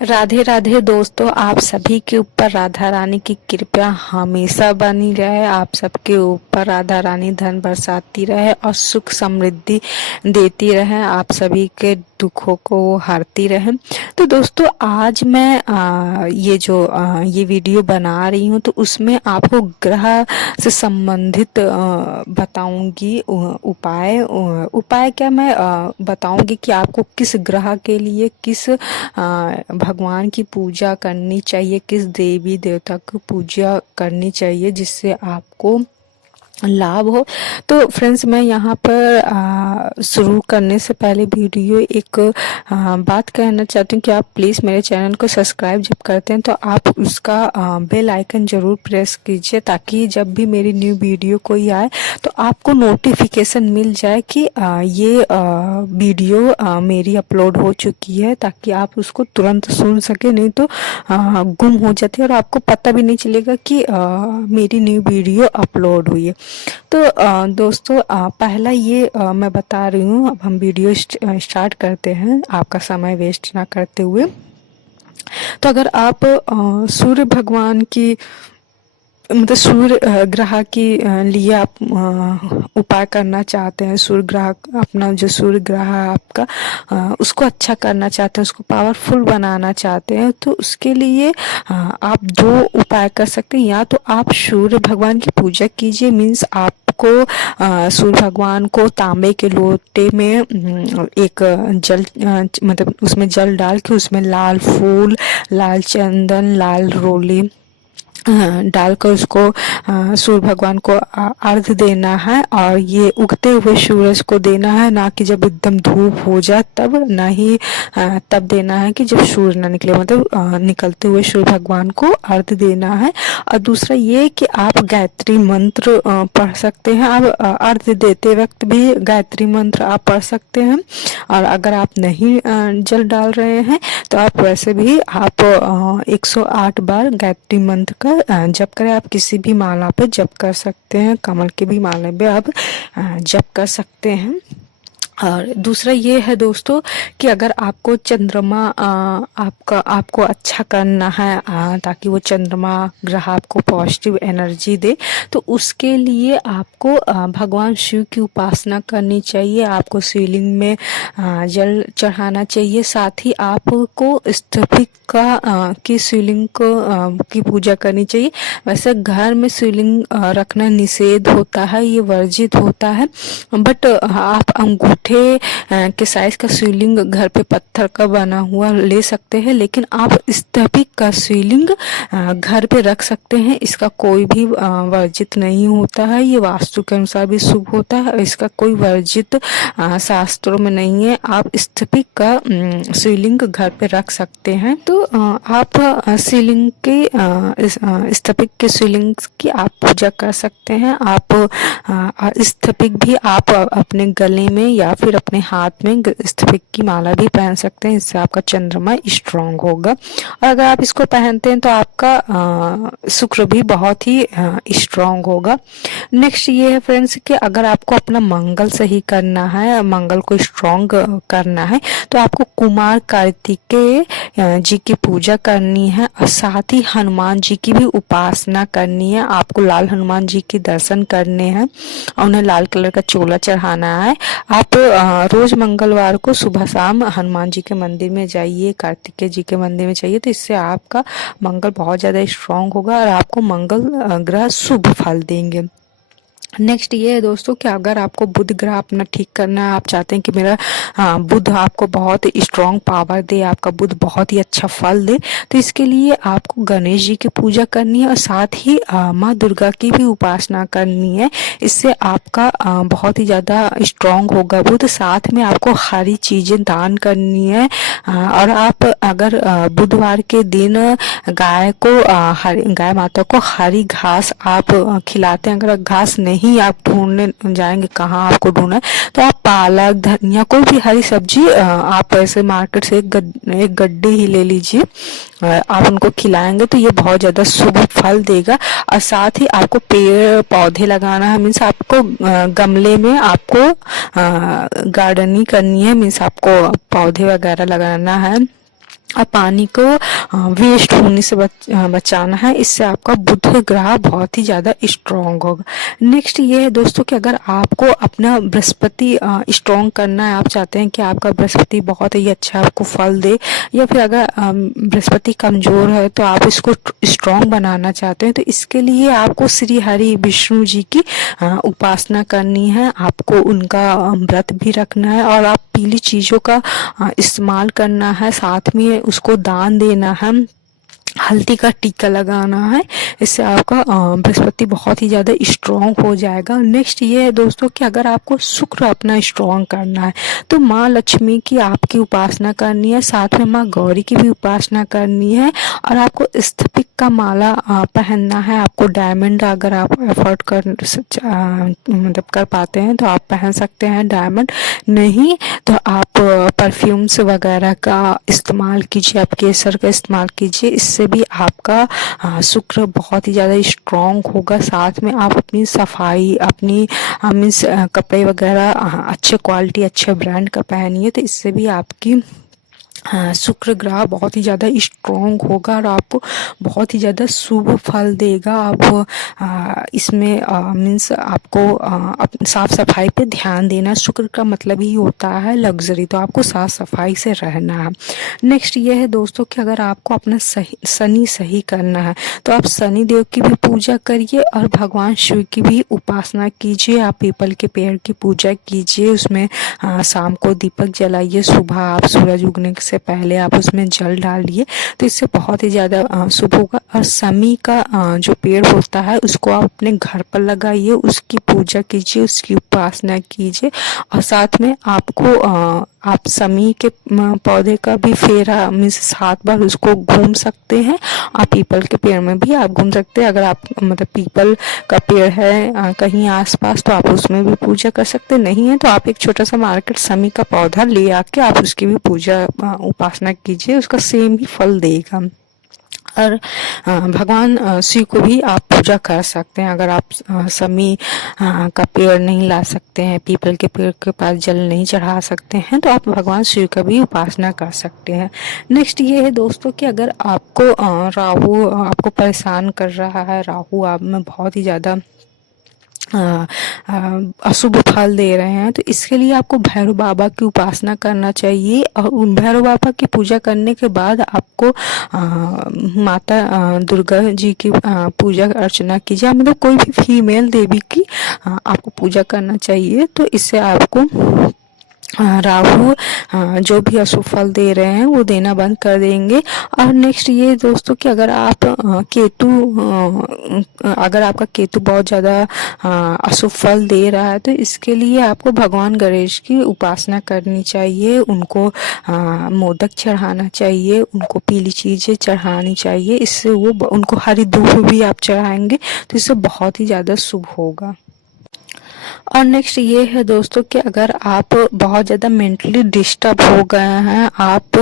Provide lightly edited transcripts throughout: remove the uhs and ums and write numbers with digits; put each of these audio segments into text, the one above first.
राधे राधे दोस्तों, आप सभी के ऊपर राधा रानी की कृपा हमेशा बनी रहे। आप सबके ऊपर राधा रानी धन बरसाती रहे और सुख समृद्धि देती रहे। आप सभी के दुखों को वो हरती रहे। तो दोस्तों, आज मैं ये वीडियो बना रही हूँ, तो उसमें आपको ग्रह से संबंधित बताऊंगी उपाय क्या मैं बताऊंगी कि आपको किस ग्रह के लिए किस भगवान की पूजा करनी चाहिए, किस देवी देवता की पूजा करनी चाहिए जिससे आपको लाभ हो। तो फ्रेंड्स, मैं यहाँ पर शुरू करने से पहले वीडियो एक बात कहना चाहती हूँ कि आप प्लीज़ मेरे चैनल को सब्सक्राइब जब करते हैं तो आप उसका बेल आइकन ज़रूर प्रेस कीजिए, ताकि जब भी मेरी न्यू वीडियो कोई आए तो आपको नोटिफिकेशन मिल जाए कि ये वीडियो मेरी अपलोड हो चुकी है, ताकि आप उसको तुरंत सुन सके। नहीं तो गुम हो जाती है और आपको पता भी नहीं चलेगा कि मेरी न्यू वीडियो अपलोड हुई है। तो दोस्तों, पहला ये मैं बता रही हूँ। अब हम वीडियो स्टार्ट करते हैं, आपका समय वेस्ट ना करते हुए। तो अगर आप सूर्य भगवान की मतलब सूर्य ग्रह के लिए आप उपाय करना चाहते हैं, सूर्य ग्रह अपना जो सूर्य ग्रह है आपका उसको अच्छा करना चाहते हैं, उसको पावरफुल बनाना चाहते हैं, तो उसके लिए आप दो उपाय कर सकते हैं। या तो आप सूर्य भगवान की पूजा कीजिए, मीन्स आपको सूर्य भगवान को तांबे के लोटे में एक जल मतलब उसमें जल डाल के उसमें लाल फूल, लाल चंदन, लाल रोली डालकर उसको सूर्य भगवान को अर्घ देना है। और ये उगते हुए सूरज को देना है, ना कि जब एकदम धूप हो जाए तब, ना ही तब देना है कि जब सूर्य ना निकले, मतलब निकलते हुए सूर्य भगवान को अर्घ देना है। और दूसरा ये कि आप गायत्री मंत्र पढ़ सकते हैं। आप अर्घ देते वक्त भी गायत्री मंत्र आप पढ़ सकते हैं। और अगर आप नहीं जल डाल रहे हैं तो आप वैसे भी आप 108 बार गायत्री मंत्र का जप करें। आप किसी भी माला पे जप कर सकते हैं, कमल के भी माला पे आप जप कर सकते हैं। और दूसरा ये है दोस्तों कि अगर आपको चंद्रमा आपको अच्छा करना है, ताकि वो चंद्रमा ग्रह आपको पॉजिटिव एनर्जी दे, तो उसके लिए आपको भगवान शिव की उपासना करनी चाहिए। आपको शिवलिंग में जल चढ़ाना चाहिए। साथ ही आपको स्थपिक की शिवलिंग को की पूजा करनी चाहिए। वैसे घर में शिवलिंग रखना निषेध होता है, ये वर्जित होता है, बट आप अंगूठे के साइज का शिवलिंग घर पे पत्थर का बना हुआ ले सकते हैं, लेकिन आप स्थपिक का शिवलिंग घर पे रख सकते हैं। इसका कोई भी वर्जित नहीं होता है, ये वास्तु के अनुसार भी शुभ होता है। इसका कोई वर्जित शास्त्रों में नहीं है। आप स्थपिक का शिवलिंग घर पे रख सकते हैं। तो आप शिवलिंग के स्थपिक के शिवलिंग की आप पूजा कर सकते हैं। आप स्थपिक भी आप अपने गले में या फिर अपने हाथ में स्थपिक की माला भी पहन सकते हैं। इससे आपका चंद्रमा स्ट्रांग होगा। और अगर आप इसको पहनते हैं तो आपका शुक्र भी बहुत ही स्ट्रांग होगा। नेक्स्ट ये है फ्रेंड्स कि अगर आपको अपना मंगल सही करना है, मंगल को स्ट्रांग करना है, तो आपको कुमार कार्तिकेय जी की पूजा करनी है। और साथ ही हनुमान जी की भी उपासना करनी है। आपको लाल हनुमान जी के दर्शन करने हैं और उन्हें लाल कलर का चोला चढ़ाना है। आप रोज मंगलवार को सुबह शाम हनुमान जी के मंदिर में जाइए, कार्तिकेय जी के मंदिर में जाइए, तो इससे आपका मंगल बहुत ज़्यादा स्ट्रांग होगा और आपको मंगल ग्रह शुभ फल देंगे। नेक्स्ट ये है दोस्तों कि अगर आपको बुध ग्रह अपना ठीक करना है, आप चाहते हैं कि मेरा बुध आपको बहुत स्ट्रॉन्ग पावर दे, आपका बुध बहुत ही अच्छा फल दे, तो इसके लिए आपको गणेश जी की पूजा करनी है और साथ ही माँ दुर्गा की भी उपासना करनी है। इससे आपका बहुत ही ज़्यादा स्ट्रॉन्ग होगा बुध। साथ में आपको हरी चीज़ें दान करनी है। और आप अगर बुधवार के दिन गाय माता को हरी घास आप खिलाते हैं, अगर घास नहीं आप ढूंढने जाएंगे कहाँ आपको ढूंढना है, तो आप पालक, धनिया, कोई भी हरी सब्जी आप ऐसे मार्केट से एक गड्ढे ही ले लीजिए, आप उनको खिलाएंगे तो ये बहुत ज़्यादा शुभ फल देगा। और साथ ही आपको पेड़ पौधे लगाना है, मीन्स आपको गमले में आपको गार्डनिंग करनी है, मीन्स आपको पौधे वगैरह लगाना है। पानी को वेस्ट होने से बचाना है। इससे आपका बुध ग्रह बहुत ही ज़्यादा स्ट्रॉन्ग होगा। नेक्स्ट ये है दोस्तों कि अगर आपको अपना बृहस्पति स्ट्रॉन्ग करना है, आप चाहते हैं कि आपका बृहस्पति बहुत ही अच्छा आपको फल दे, या फिर अगर बृहस्पति कमज़ोर है तो आप इसको स्ट्रॉन्ग बनाना चाहते हैं, तो इसके लिए आपको श्री हरि विष्णु जी की उपासना करनी है। आपको उनका व्रत भी रखना है और आप पीली चीज़ों का इस्तेमाल करना है, साथ में उसको दान देना है, हल्दी का टीका लगाना है। इससे आपका बृहस्पति बहुत ही ज़्यादा स्ट्रॉन्ग हो जाएगा। नेक्स्ट ये है दोस्तों कि अगर आपको शुक्र अपना स्ट्रॉन्ग करना है तो माँ लक्ष्मी की आपकी उपासना करनी है, साथ में माँ गौरी की भी उपासना करनी है, और आपको स्फटिक का माला पहनना है। आपको डायमंड अगर आप अफोर्ड मतलब कर पाते हैं तो आप पहन सकते हैं, डायमंड नहीं तो आप परफ्यूम्स वगैरह का इस्तेमाल कीजिए, आप केसर का इस्तेमाल कीजिए। इससे भी आपका शुक्र बहुत ही ज़्यादा स्ट्रॉन्ग होगा। साथ में आप अपनी सफाई, अपनी मीन्स कपड़े वगैरह अच्छे क्वालिटी, अच्छे ब्रांड का पहनिए, तो इससे भी आपकी शुक्र ग्रह बहुत ही ज़्यादा स्ट्रॉन्ग होगा और आपको बहुत ही ज़्यादा शुभ फल देगा। आप इसमें मीन्स आपको साफ़ सफाई पे ध्यान देना। शुक्र का मतलब ही होता है लग्जरी, तो आपको साफ़ सफाई से रहना है। नेक्स्ट ये है दोस्तों कि अगर आपको अपना शनि सही करना है तो आप शनि देव की भी पूजा करिए और भगवान शिव की भी उपासना कीजिए। आप पीपल के पेड़ की पूजा कीजिए, उसमें शाम को दीपक जलाइए, सुबह आप सूरज उगने से पहले आप उसमें जल डालिए, तो इससे बहुत ही ज़्यादा शुभ होगा। और शमी का जो पेड़ होता है उसको आप अपने घर पर लगाइए, उसकी पूजा कीजिए, उसकी उपासना कीजिए, और साथ में आपको आप शमी के पौधे का भी फेरा मीन्स 7 बार उसको घूम सकते हैं। आप पीपल के पेड़ में भी आप घूम सकते हैं। अगर आप मतलब पीपल का पेड़ है कहीं आसपास तो आप उसमें भी पूजा कर सकते, नहीं है तो आप एक छोटा सा मार्केट शमी का पौधा ले आके आप उसकी भी पूजा उपासना कीजिए, उसका सेम ही फल देगा। और भगवान शिव को भी आप पूजा कर सकते हैं। अगर आप शमी का पेड़ नहीं ला सकते हैं, पीपल के पेड़ के पास जल नहीं चढ़ा सकते हैं, तो आप भगवान शिव का भी उपासना कर सकते हैं। नेक्स्ट ये है दोस्तों कि अगर आपको राहु आपको परेशान कर रहा है, राहु आप में बहुत ही ज़्यादा अशुभ फल दे रहे हैं, तो इसके लिए आपको भैरव बाबा की उपासना करना चाहिए। और भैरव बाबा की पूजा करने के बाद आपको माता दुर्गा जी की पूजा अर्चना कीजिए, मतलब कोई भी फीमेल देवी की आपको पूजा करना चाहिए, तो इससे आपको राहु जो भी अशुभ फल दे रहे हैं वो देना बंद कर देंगे। और नेक्स्ट ये दोस्तों कि अगर आप अगर आपका केतु बहुत ज़्यादा अशुभ फल दे रहा है, तो इसके लिए आपको भगवान गणेश की उपासना करनी चाहिए, उनको मोदक चढ़ाना चाहिए, उनको पीली चीज़ें चढ़ानी चाहिए। इससे वो उनको हरी दूब भी आप चढ़ाएंगे तो इससे बहुत ही ज़्यादा शुभ होगा। और नेक्स्ट ये है दोस्तों कि अगर आप बहुत ज़्यादा मेंटली डिस्टर्ब हो गए हैं, आप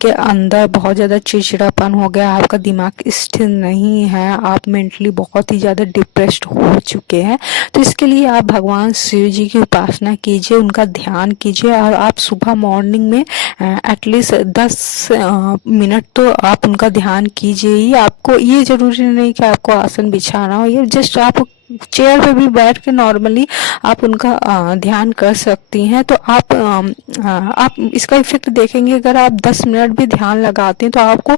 के अंदर बहुत ज़्यादा चिड़चिड़ापन हो गया, आपका दिमाग स्थिर नहीं है, आप मेंटली बहुत ही ज़्यादा डिप्रेस्ड हो चुके हैं, तो इसके लिए आप भगवान शिव जी की उपासना कीजिए, उनका ध्यान कीजिए, और आप सुबह मॉर्निंग में एटलीस्ट 10 मिनट तो आप उनका ध्यान कीजिए ही। आपको ये ज़रूरी नहीं कि आपको आसन बिछाना हो, ये जस्ट आप चेयर पे भी बैठ के नॉर्मली आप उनका ध्यान कर सकती हैं। तो आप इसका इफेक्ट देखेंगे, अगर आप 10 मिनट भी ध्यान लगाते हैं तो आपको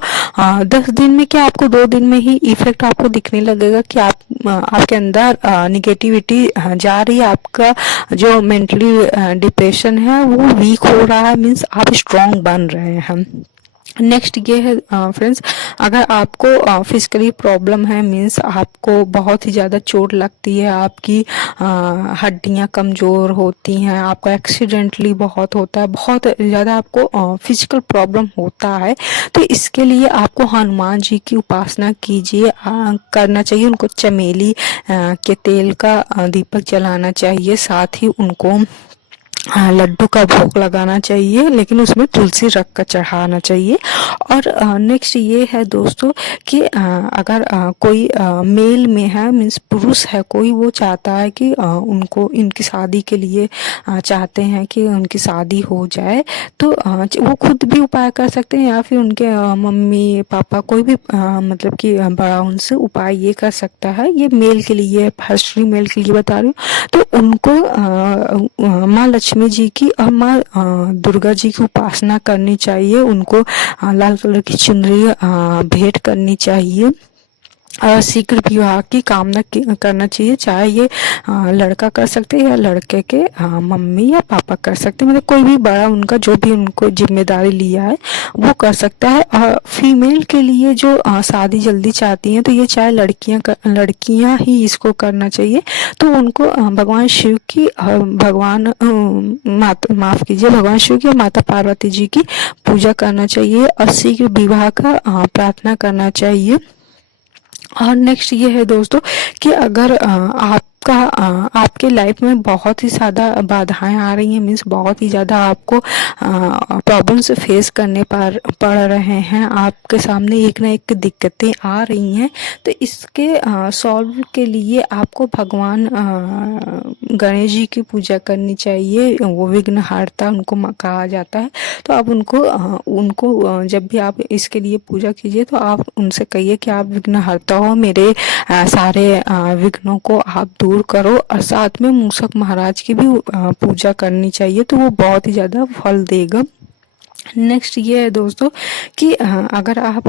10 दिन में क्या, आपको 2 दिन में ही इफेक्ट आपको दिखने लगेगा कि आपके अंदर निगेटिविटी जा रही है, आपका जो मेंटली डिप्रेशन है वो वीक हो रहा है, मीन्स आप स्ट्रॉन्ग बन रहे हैं। नेक्स्ट ये है फ्रेंड्स, अगर आपको फिजिकली प्रॉब्लम है, मीन्स आपको बहुत ही ज़्यादा चोट लगती है, आपकी हड्डियां कमज़ोर होती हैं, आपका एक्सीडेंटली बहुत होता है, बहुत ज़्यादा आपको फिजिकल प्रॉब्लम होता है, तो इसके लिए आपको हनुमान जी की उपासना कीजिए, करना चाहिए। उनको चमेली के तेल का दीपक जलाना चाहिए, साथ ही उनको लड्डू का भोग लगाना चाहिए, लेकिन उसमें तुलसी रख कर चढ़ाना चाहिए। और नेक्स्ट ये है दोस्तों कि अगर कोई मेल में है, मीन्स पुरुष है कोई, वो चाहता है कि उनको इनकी शादी के लिए चाहते हैं कि उनकी शादी हो जाए, तो वो खुद भी उपाय कर सकते हैं या फिर उनके मम्मी पापा कोई भी मतलब कि बड़ा उनसे उपाय ये कर सकता है। ये मेल के लिए, फर्स्टली मेल के लिए बता रही हूँ। तो उनको माँ लक्ष्मी जी की और माँ दुर्गा जी की उपासना करनी चाहिए। उनको लाल कलर की चुनरी भेंट करनी चाहिए। शीघ्र विवाह की कामना करना चाहिए, चाहे ये लड़का कर सकते हैं या लड़के के मम्मी या पापा कर सकते हैं, मतलब कोई भी बड़ा उनका जो भी उनको जिम्मेदारी लिया है वो कर सकता है। और फीमेल के लिए जो शादी जल्दी चाहती हैं, तो ये चाहे लड़कियां ही इसको करना चाहिए। तो उनको भगवान शिव की भगवान माफ कीजिए, भगवान शिव की और माता पार्वती जी की पूजा करना चाहिए और शीघ्र विवाह का प्रार्थना करना चाहिए। और नेक्स्ट ये है दोस्तों कि अगर आपके लाइफ में बहुत ही ज़्यादा बाधाएं आ रही हैं, मीन्स बहुत ही ज़्यादा आपको प्रॉब्लम्स फेस करने पड़ रहे हैं, आपके सामने एक ना एक दिक्कतें आ रही हैं, तो इसके सॉल्व के लिए आपको भगवान गणेश जी की पूजा करनी चाहिए। वो विघ्नहर्ता उनको कहा जाता है। तो आप उनको जब भी आप इसके लिए पूजा कीजिए, तो आप उनसे कहिए कि आप विघ्नहर्ता हो, मेरे सारे विघ्नों को आप दूर करो। और साथ में मूषक महाराज की भी पूजा करनी चाहिए, तो वो बहुत ही ज़्यादा फल देगा। नेक्स्ट ये है दोस्तों कि अगर आप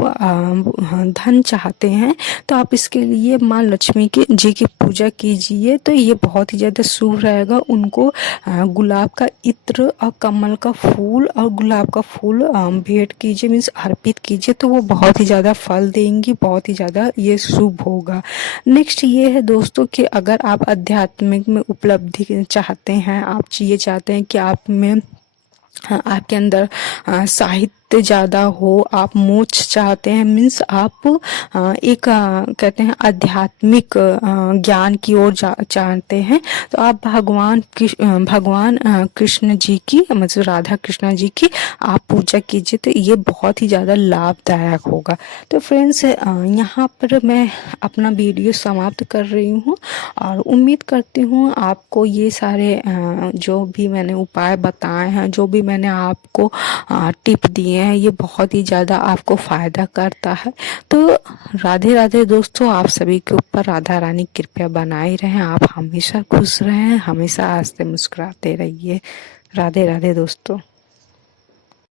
धन चाहते हैं, तो आप इसके लिए माँ लक्ष्मी जी की पूजा कीजिए, तो ये बहुत ही ज़्यादा शुभ रहेगा। उनको गुलाब का इत्र और कमल का फूल और गुलाब का फूल भेंट कीजिए, मीन्स अर्पित कीजिए, तो वो बहुत ही ज़्यादा फल देंगी, बहुत ही ज़्यादा ये शुभ होगा। नेक्स्ट ये है दोस्तों कि अगर आप आध्यात्मिक में उपलब्धि चाहते हैं, आप ये चाहते हैं कि आप में आपके अंदर साहित्य ज़्यादा हो, आप मोक्ष चाहते हैं, मीन्स आप एक कहते हैं आध्यात्मिक ज्ञान की ओर चाहते हैं, तो आप भगवान कृष्ण जी की, मतलब राधा कृष्ण जी की आप पूजा कीजिए, तो ये बहुत ही ज़्यादा लाभदायक होगा। तो फ्रेंड्स, यहाँ पर मैं अपना वीडियो समाप्त कर रही हूँ और उम्मीद करती हूँ आपको ये सारे जो भी मैंने उपाय बताए हैं, जो भी मैंने आपको टिप दिए हैं, ये बहुत ही ज़्यादा आपको फ़ायदा करता है। तो राधे राधे दोस्तों, आप सभी के ऊपर राधा रानी कृपया बनाए रहें, आप हमेशा खुश रहें, हमेशा हंसते मुस्कुराते रहिए। राधे राधे दोस्तों।